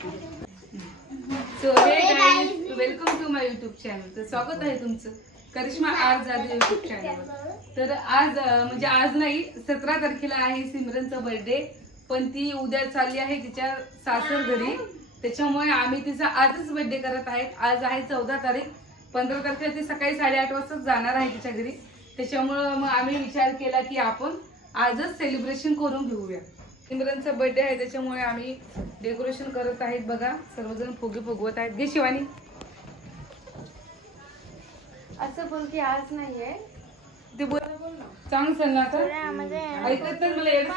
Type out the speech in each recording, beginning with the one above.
So hey guys, welcome to my YouTube channel. तर स्वागत आहे तुमचं करिश्मा आर जाधव युट्यूब चॅनलवर. तर आज म्हणजे आज नाही, 17 तारखेला आहे सिमरनचा बर्थडे, पण ती उद्या चालली आहे तिच्या सासर घरी. त्याच्यामुळे आम्ही तिचा आजच बर्थडे करत आहेत. आज आहे 14 तारीख. 15 तारखेला ती सकाळी 8:30 वाजता जाणार आहे तिच्या घरी. त्याच्यामुळे मग आम्ही विचार केला की आपण आजच सेलिब्रेशन करून घेऊया. सिमरनचा बर्थडे आहे त्याच्यामुळे आम्ही डेकोरेशन करत आहेत. बघा सर्वजण फुगे फुगवत आहेत. घे शिवानी. असं बोल की आज नाहीये ते बोल ना, चांग सांग ना. आता ऐकत नाही मला. येड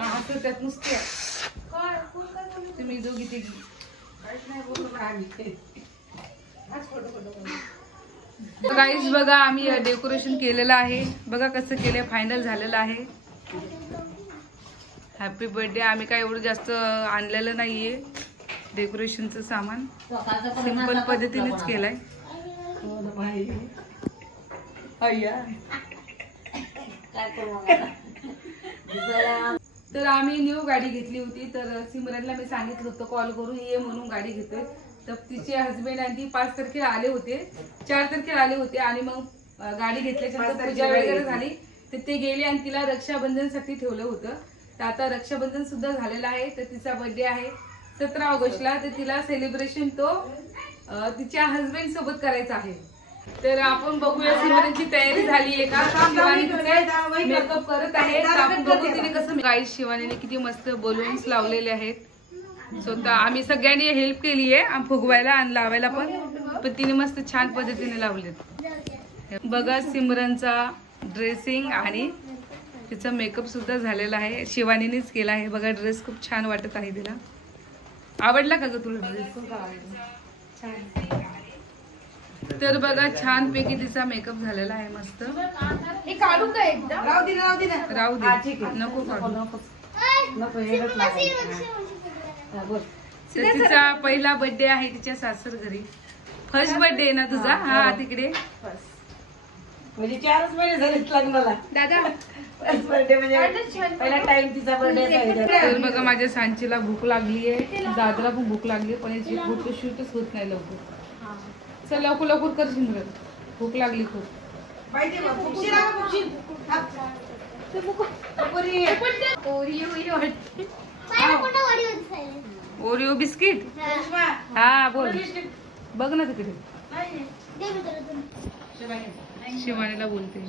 असं त्यात नुसते तुम्ही दोघी ते गाईज बघा आम्ही डेकोरेशन केलेलं आहे. बघा कसं केलंय, फायनल झालेलं आहे. Happy birthday. आम्ही काय एवढं जास्त आणलेलं नाहीये डेकोरेशनचं सामान, सिंपल पद्धतीनेच केलंय. तर आम्ही न्यू गाडी घेतली होती. तर सिमरनला मी सांगितलं होतं कॉल करून ये म्हणून गाडी घेतोय. तर तिचे हस्बंड आणि ती 5 तारखेला आले होते, 4 तारखेला आले होते. आणि मग गाडी घेतल्याच्या नंतर पूजा वगैरे झाली तर ते गेले आणि तिला रक्षाबंधनसाठी ठेवलं होतं. तर आता रक्षाबंधन सुद्धा झालेलं आहे. तर तिचा बर्थडे आहे 17 ऑगस्टला. तर तिला सेलिब्रेशन तो तिच्या हस्बंड सोबत करायचा आहे. तर आपण बघूया सिमरनची तयारी झाली आहे का. शिवानी मेकअप करत आहे. आपण बघू तिने कसं. गाईस शिवानीने किती मस्त बलून्स लावलेले आहेत स्वतः. आम्ही सगळ्यांनी हेल्प केली आहे फुगवायला आणि लावायला पण तिने मस्त छान पद्धतीने लावलेत. बघा सिमरनचा ड्रेसिंग आणि तिचा मेकअप सुद्धा झालेला आहे. शिवानीनेच केला आहे. बघा ड्रेस खूप छान वाटत आहे तिला. आवडला का ग तुला ड्रेस? तर बघा छान पैकी तिचा मेकअप झालेला आहे मस्त. हे काढू का एकदा? राहू दे नको काढू. तर तिचा पहिला बर्थडे आहे तिच्या सासर घरी. फर्स्ट बर्थडे ना तुझा? हा तिकडे म्हणजे 4च महिने झालेत लग्नाला. दादा फर्स्ट बर्थडे म्हणजे पहिला टाइम तिचा बर्थडे. तर बघा माझ्या सांचीला भूक लागली आहे, दादाला पण भूक लागली, पण याची फोटो शूटच होत नाही लवकर. चल लवकर लवकर कर सिमरन, भूक लागली खूप. Oreo biscuit. हा बोल. बघ ना तिकडे शिवानीला बोलते.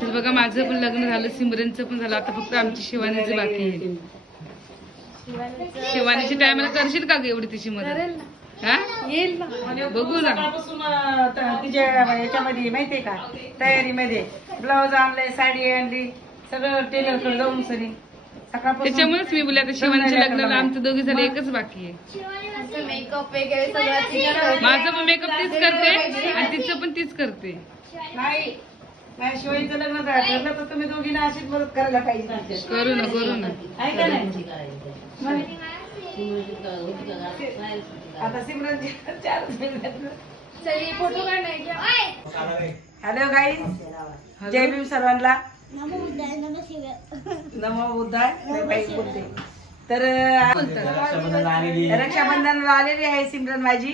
तर बघा माझं पण लग्न झालं, सिमरनचं पण झालं. आता फक्त आमची शिवानीचं बाकी आहे. शिवानीच्या टायमाला करशील का ग एवढी तिची मदत? हा येईल ना, बघू ना. तिच्या याच्यामध्ये माहितीये का, तयारीमध्ये ब्लाऊज आणलंय, साडी आणली, सगळं टेलरकडे जाऊन सरी सकाळपासून. त्याच्यामुळेच मी बोलले आता शिवानीच्या लग्नाला आमचं दोघी झालं एकच बाकी आहे. मेकअप वगैरे सगळं. माझं पण मेकअप तीच करते आणि तिचं पण तीच करते. नाही नाही, शिवानीचं लग्न ठरलं तर तुम्ही दोघींना अशीच मदत करायला पाहिजे. करू ना करू ना. आहे का नाही? आता सिमरनची 4च महिने. फोटो काढायचे. हॅलो गाईज, जय भीम सर्वांना. नमो बुद्धाय. बाई बोलते. तर रक्षाबंधनाला आलेली आहे सिमरन माझी.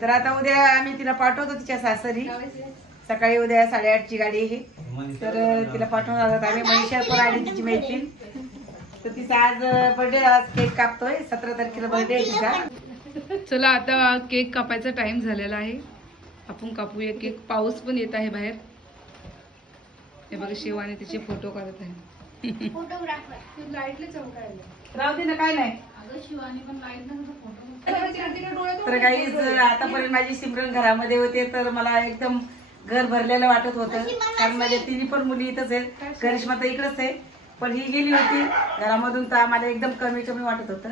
तर आता उद्या आम्ही तिला पाठवतो तिच्या सासरी. सकाळी उद्या 8:30ची गाडी आहे. तर तिला पाठवणार आहोत आम्ही. मनीषा पण आली तिची मैत्रीण. तर तिचा आज बर्थडे, आज केक कापतोय. 17 तारखेला बर्थडे आहे तिचा. चला आता केक कापायचा टाइम झालेला आहे, आपण कापूया केक. पाऊस पण येत आहे बाहेर. हे बघा शिवानी तिचे फोटो काढत आहे. राहू दे ना, काय नाही. तर काही आतापर्यंत माझी सिमरन घरामध्ये होते तर मला एकदम घर भरलेलं वाटत होतं. कारण माझ्या तिन्ही पण मुली इथंच आहेत. करिश्मा तर इकडेच आहे, पण ही गेली होती घरामधून तर आम्हाला एकदम कमी कमी वाटत होतं.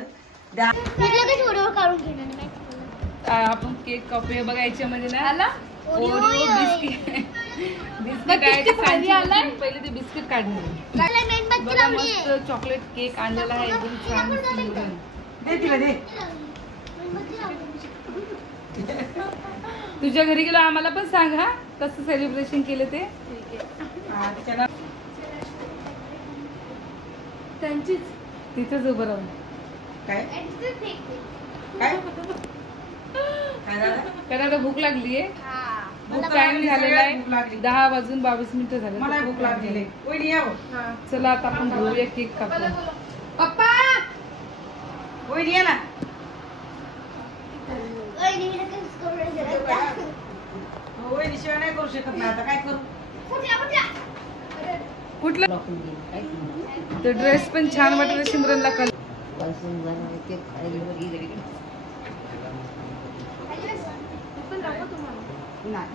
आपण केक कापूया. बघा याच्यामध्ये ना ओरिओ बिस्किट पहिले ते बिस्किट काढले. बघा मस्त चॉकलेट केक आणलेला आहे एकदम छान. दे तिला दे. तुझ्या घरी गेलो आम्हाला पण सांग हा कसं सेलिब्रेशन केलं ते. त्यांचीच. तिथेच उभं राहून. काय काय काय झालं? कारण आता भूक लागलीये. भूक टाइम लागली, झालेला सगळ्यात भूक लागली. आहे 10 वाजून 22 मिनिटं झाले. मला भूक लागलेली आहे. वहिनी या हो. चला आता आपण घेऊया केक कापूया. पप्पा वहिनी या ना. वहिनी शिवाय नाही करू शकत ना. आता काय करू? कुठला तो ड्रेस पण छान वाटत सिमरनला कलर. नाही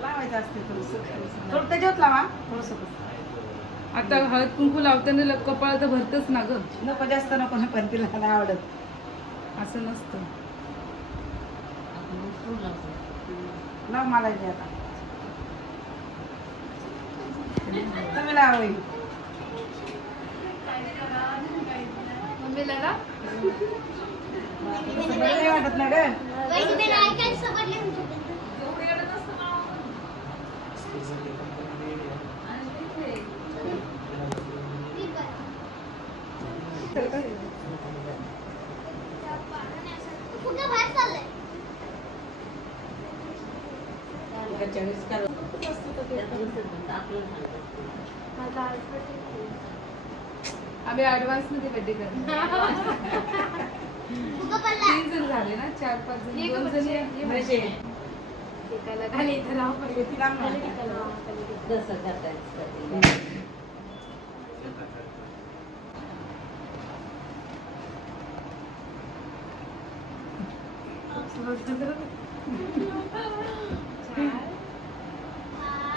लावायचं असते थोडं त्याच्यात लावा थोडस. आता हळद कुंकू लावताना कपाळ तर भरतच ना ग. नको जास्त नको ना पण तिला नाही आवडत. असं नसतं. लाव मला इथे आता. तुम्ही लावा वहिनी. मम्मीला ना तसं बरं नाही वाटत ना ग. आम्ही ऍडव्हान्स मध्ये बर्थडे करतो. 3 जण झाले ना 4-5 जण 2 जण म्हणजे खाली इथं राहू पहिले.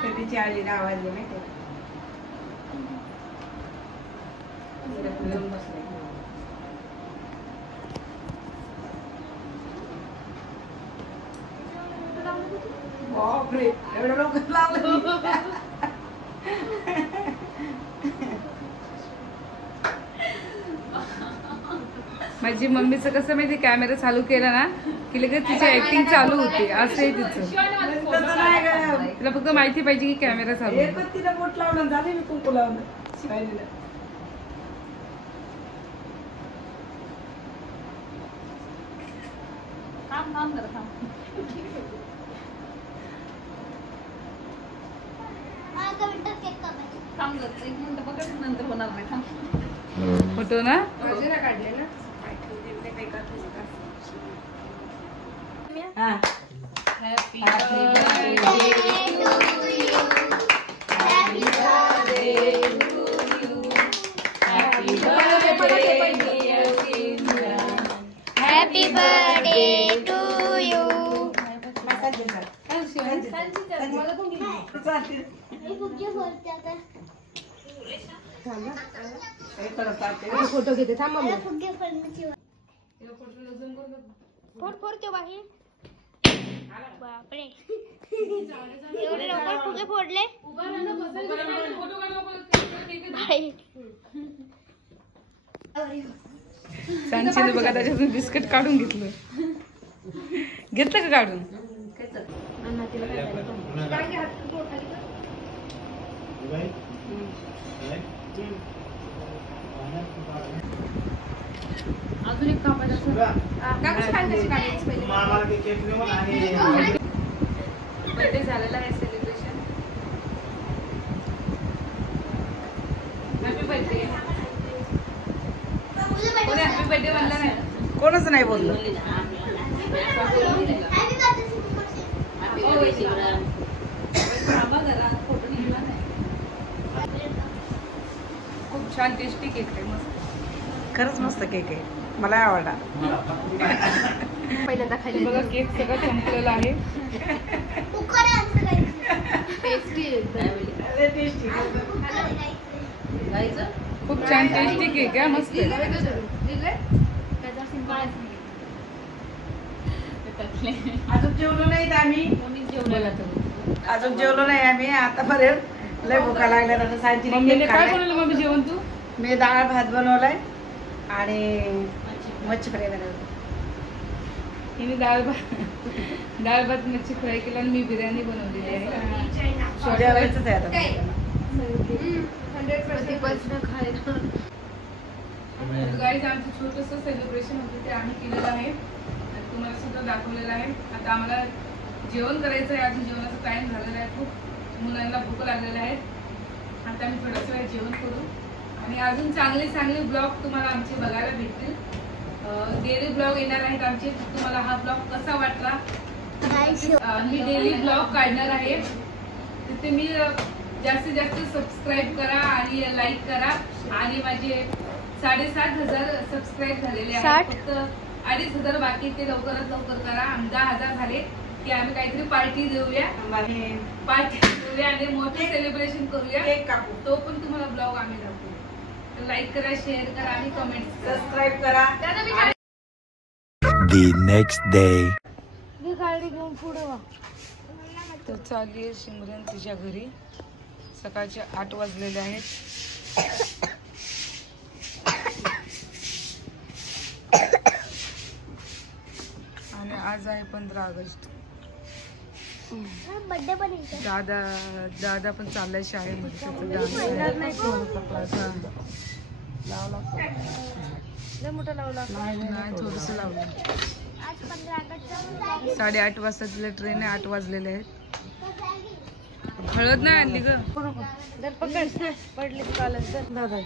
कधीची आली ना आवाज माहिती बापरे एवढं लवकर लावलं. माझी मम्मीचं कसं माहिती कॅमेरा चालू केला ना की लगेच तिची ऍक्टिंग चालू होते. असं आहे तिचं. तसं नाही ग. तिला फक्त माहिती पाहिजे की कॅमेरा चालू आहे. एकच तिला बोट लावलं झाले मी कुंकू लावलं शिवायला. फोटो ना हा. Happy Happy birthday to you. Photo घेते थांब मम्मी. फोड फोड त्यो बाहेर. बापरे एवढे लवकर फुगे फोडले. सांगशील बघा त्याच्यातून बिस्किट काढून घेतलं. घेतलं का काढून? अजून एक कापायचं. बर्थडे झालेला आहे सेलिब्रेशन. Happy birthday. कोणी हॅपी बर्थडे म्हणलं नाही. कोणच नाही बोललं. खूप छान टेस्टी केक आहे. मस्त. खरंच मस्त केक आहे. मला आवडला. पहिल्यांदा खाली बघा केक सगळं संपलेला आहे. टेस्टी खूप छान टेस्टी केक आहे. मस्त आहे. अजून जेवलो नाहीत आम्ही. बोला तर. अजून जेवलो नाही आम्ही आतापर्यंत. लय भुका लागल्या. आता सांची मम्मीने काय बनवलं मम्मी जेवण तू? मी डाळ भात बनवलाय आणि मच्छी फ्राय बनवली. हिने डाळ भात मच्छी फ्राय केला आणि मी बिर्याणी बनवलेली आहे. जेवायचंच आहे आता. गाईज आमचं छोटंसं सेलिब्रेशन होतं ते आम्ही केलेलं आहे आणि तुम्हाला सुद्धा दाखवलेलं आहे. आता आम्हाला जेवण करायचं आहे. अजून जेवणाचा टाइम झालेला आहे. खूप मुलांना भूक लागलेल्या आहेत. आता आम्ही थोड्याच वेळ जेवण करू आणि अजून चांगले चांगले ब्लॉग तुम्हाला आमचे बघायला भेटतील. डेली ब्लॉग येणार आहेत आमचे. तुम्हाला हा ब्लॉग कसा वाटला? मी डेली ब्लॉग काढणार आहे. तिथे मी जास्तीत जास्त सबस्क्राईब करा आणि लाईक करा. आणि माझे 7,500 सबस्क्राईब झालेले आहेत. फक्त 2,500 बाकी ते लवकरात लवकर करा. आणि 10,000 झाले की आम्ही काहीतरी पार्टी देऊया आणि मोठे सेलिब्रेशन करूया. तो पण तुम्हाला ब्लॉग आम्ही दाखवू. लाईक करा, शेअर करा आणि कमेंट सबस्क्राईब करा. The next day. गाडी घेऊन पुढे वा. तर चालली आहे सिमरन तिच्या घरी. सकाळचे 8 वाजलेले आहेत. आणि आज आहे 15 ऑगस्ट. बर्थडे पण येतो. दादा पण चाललाय शाळेमध्ये. त्याचा डान्स नाही थोडस लावलं. आज 15 ऑगस्ट 8:30 वाजता तिला ट्रेन आहे. 8 वाजलेले आहेत. हळद नाही आणली ग. पडली कालच दादा.